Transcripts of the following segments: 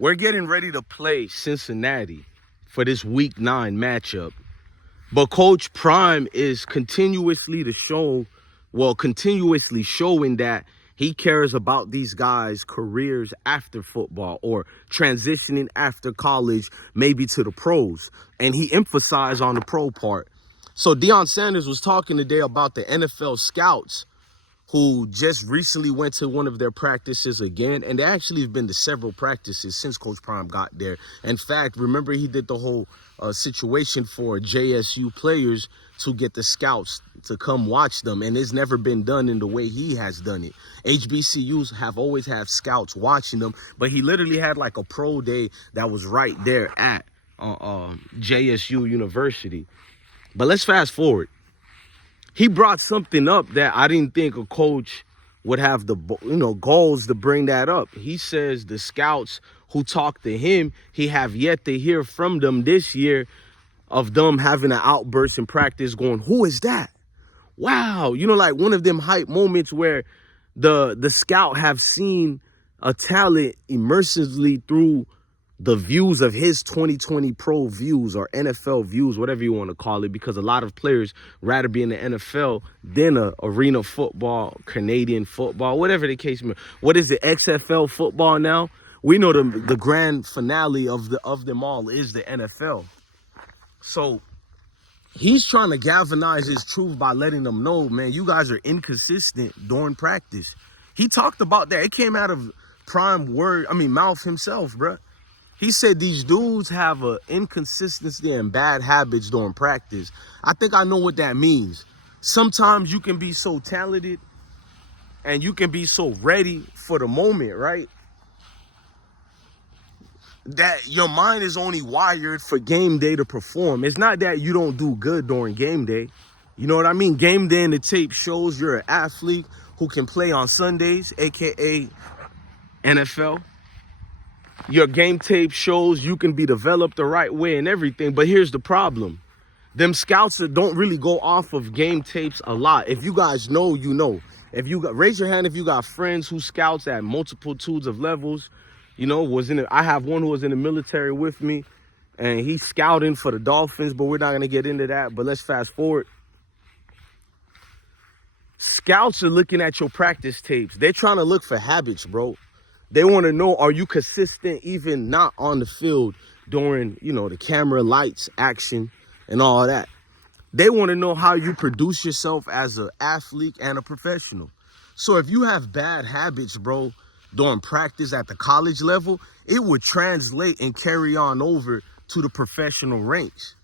We're getting ready to play Cincinnati for this Week 9 matchup. But Coach Prime is continuously showing that he cares about these guys' careers after football or transitioning after college, maybe to the pros. And he emphasized on the pro part. So Deion Sanders was talking today about the NFL scouts who just recently went to one of their practices again. And they actually have been to several practices since Coach Prime got there. In fact, remember he did the whole situation for JSU players to get the scouts to come watch them. And it's never been done in the way he has done it. HBCUs have always had scouts watching them. But he literally had like a pro day that was right there at JSU University. But let's fast forward. He brought something up that I didn't think a coach would have the goals to bring that up. He says the scouts who talked to him, he have yet to hear from them this year of them having an outburst in practice going, who is that? Wow. Like one of them hype moments where the scout have seen a talent immersively through the views of his 2020 pro views or NFL views, whatever you want to call it, because a lot of players rather be in the NFL than arena football, Canadian football, whatever the case may be. What is it, XFL football now? We know the grand finale of them all is the NFL. So he's trying to galvanize his truth by letting them know, man, you guys are inconsistent during practice. He talked about that. It came out of mouth himself, bruh. He said these dudes have an inconsistency and bad habits during practice. I think I know what that means. Sometimes you can be so talented and you can be so ready for the moment, right? That your mind is only wired for game day to perform. It's not that you don't do good during game day. You know what I mean? Game day in the tape shows you're an athlete who can play on Sundays, aka NFL. Your game tape shows you can be developed the right way and everything. But here's the problem. Them scouts that don't really go off of game tapes a lot. If you guys know, you know. Raise your hand if you got friends who scouts at multitudes of levels. I have one who was in the military with me, and he's scouting for the Dolphins, but we're not going to get into that. But let's fast forward. Scouts are looking at your practice tapes. They're trying to look for habits, bro. They want to know, are you consistent even not on the field during, the camera, lights, action, and all that. They want to know how you produce yourself as an athlete and a professional. So if you have bad habits, bro, during practice at the college level, it would translate and carry on over to the professional ranks.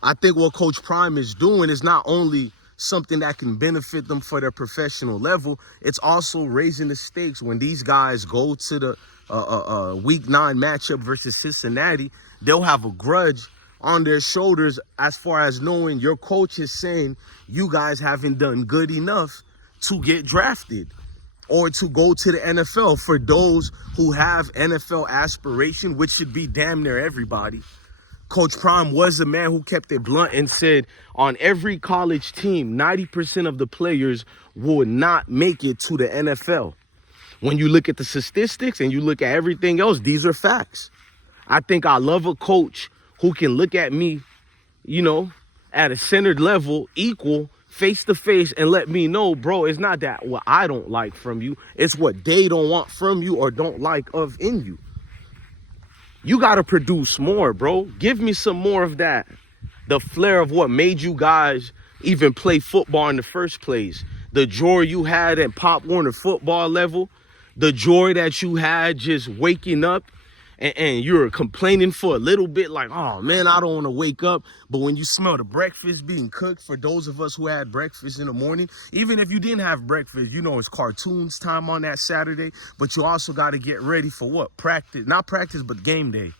I think what Coach Prime is doing is not only something that can benefit them for their professional level, it's also raising the stakes when these guys go to the Week 9 matchup versus Cincinnati. They'll have a grudge on their shoulders as far as knowing your coach is saying you guys haven't done good enough to get drafted or to go to the NFL. For those who have NFL aspiration, which should be damn near everybody, Coach Prime was a man who kept it blunt and said on every college team, 90% of the players would not make it to the NFL. When you look at the statistics and you look at everything else, these are facts. I think I love a coach who can look at me, at a centered level, equal, face to face, and let me know, bro, it's not that what I don't like from you. It's what they don't want from you or don't like of in you. You got to produce more, bro. Give me some more of that. The flair of what made you guys even play football in the first place. The joy you had at Pop Warner football level. The joy that you had just waking up and you're complaining for a little bit like, oh, man, I don't want to wake up. But when you smell the breakfast being cooked, for those of us who had breakfast in the morning, even if you didn't have breakfast, it's cartoons time on that Saturday. But you also got to get ready for what? Practice. Not practice, but game day.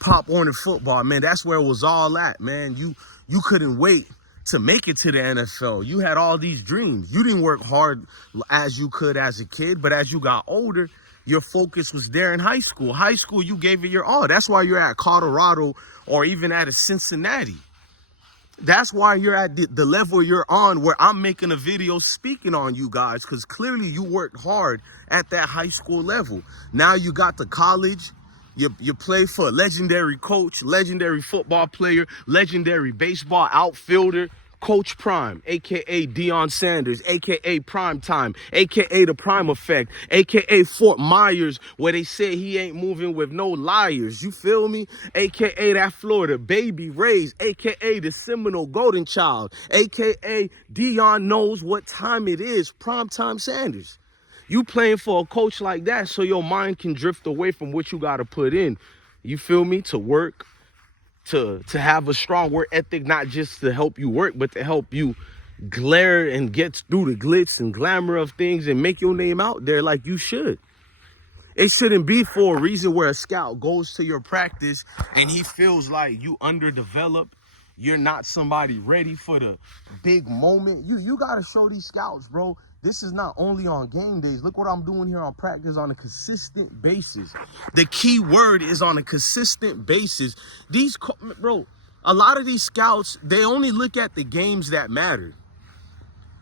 Pop Warner football, man, that's where it was all at, man. You couldn't wait to make it to the NFL. You had all these dreams. You didn't work hard as you could as a kid, but as you got older, your focus was there in high school. High school, you gave it your all. That's why you're at Colorado or even at a Cincinnati. That's why you're at the level you're on, where I'm making a video speaking on you guys, because clearly you worked hard at that high school level. Now you got to college. You play for a legendary coach, legendary football player, legendary baseball outfielder, Coach Prime, a.k.a. Deion Sanders, a.k.a. Prime Time, a.k.a. The Prime Effect, a.k.a. Fort Myers, where they say he ain't moving with no liars. You feel me? A.k.a. that Florida baby raised, a.k.a. the Seminole Golden Child, a.k.a. Deion knows what time it is, Prime Time Sanders. You playing for a coach like that so your mind can drift away from what you got to put in. You feel me? To work. To have a strong work ethic, not just to help you work, but to help you glare and get through the glitz and glamour of things and make your name out there like you should. It shouldn't be for a reason where a scout goes to your practice and he feels like you underdeveloped. You're not somebody ready for the big moment. You got to show these scouts, bro. This is not only on game days. Look what I'm doing here on practice on a consistent basis. The key word is on a consistent basis. Bro, a lot of these scouts, they only look at the games that matter.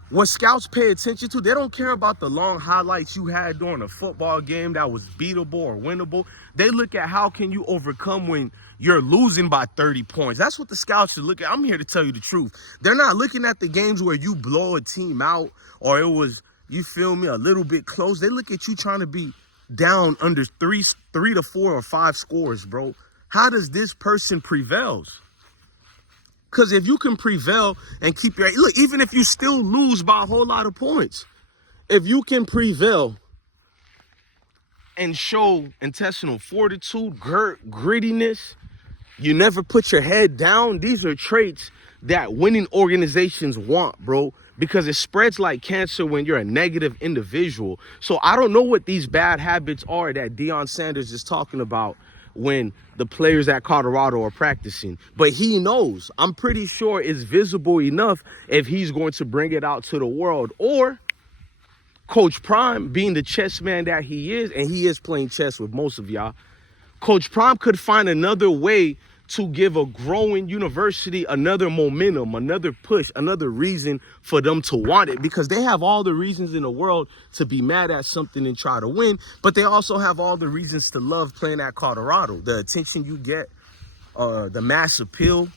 What scouts pay attention to, they don't care about the long highlights you had during a football game that was beatable or winnable. They look at how can you overcome when you're losing by 30 points. That's what the scouts should look at. I'm here to tell you the truth. They're not looking at the games where you blow a team out or it was, you feel me, a little bit close. They look at you trying to be down under three to 4 or 5 scores, bro. How does this person prevails? Because if you can prevail and keep your, look, even if you still lose by a whole lot of points, if you can prevail and show intestinal fortitude, grittiness, you never put your head down. These are traits that winning organizations want, bro, because it spreads like cancer when you're a negative individual. So I don't know what these bad habits are that Deion Sanders is talking about when the players at Colorado are practicing, but he knows. I'm pretty sure it's visible enough if he's going to bring it out to the world. Or Coach Prime, being the chess man that he is, and he is playing chess with most of y'all, Coach Prime could find another way to give a growing university another momentum, another push, another reason for them to want it, because they have all the reasons in the world to be mad at something and try to win, but they also have all the reasons to love playing at Colorado. The attention you get, the mass appeal,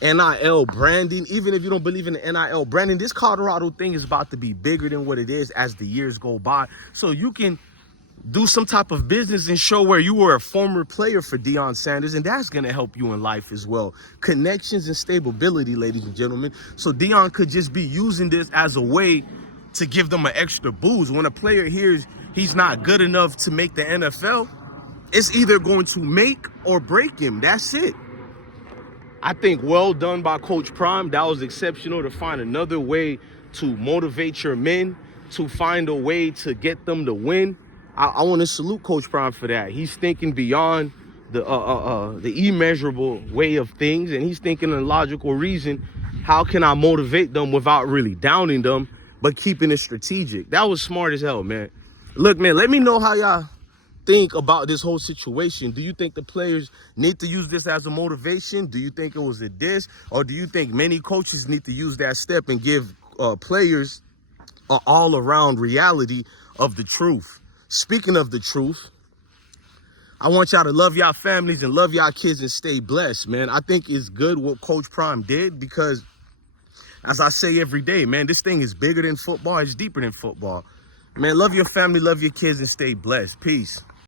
NIL branding. Even if you don't believe in the NIL branding, this Colorado thing is about to be bigger than what it is as the years go by. So you can do some type of business and show where you were a former player for Deion Sanders, and that's going to help you in life as well. Connections and stability, ladies and gentlemen. So Deion could just be using this as a way to give them an extra boost. When a player hears he's not good enough to make the NFL, it's either going to make or break him. That's it. I think well done by Coach Prime. That was exceptional to find another way to motivate your men, to find a way to get them to win. I want to salute Coach Prime for that. He's thinking beyond the immeasurable way of things, and he's thinking a logical reason. How can I motivate them without really downing them, but keeping it strategic? That was smart as hell, man. Look, man, let me know how y'all think about this whole situation. Do you think the players need to use this as a motivation? Do you think it was a diss? Or do you think many coaches need to use that step and give players an all-around reality of the truth? Speaking of the truth, I want y'all to love y'all families and love y'all kids and stay blessed, man. I think it's good what Coach Prime did because, as I say every day, man, this thing is bigger than football. It's deeper than football. Man, love your family, love your kids, and stay blessed. Peace.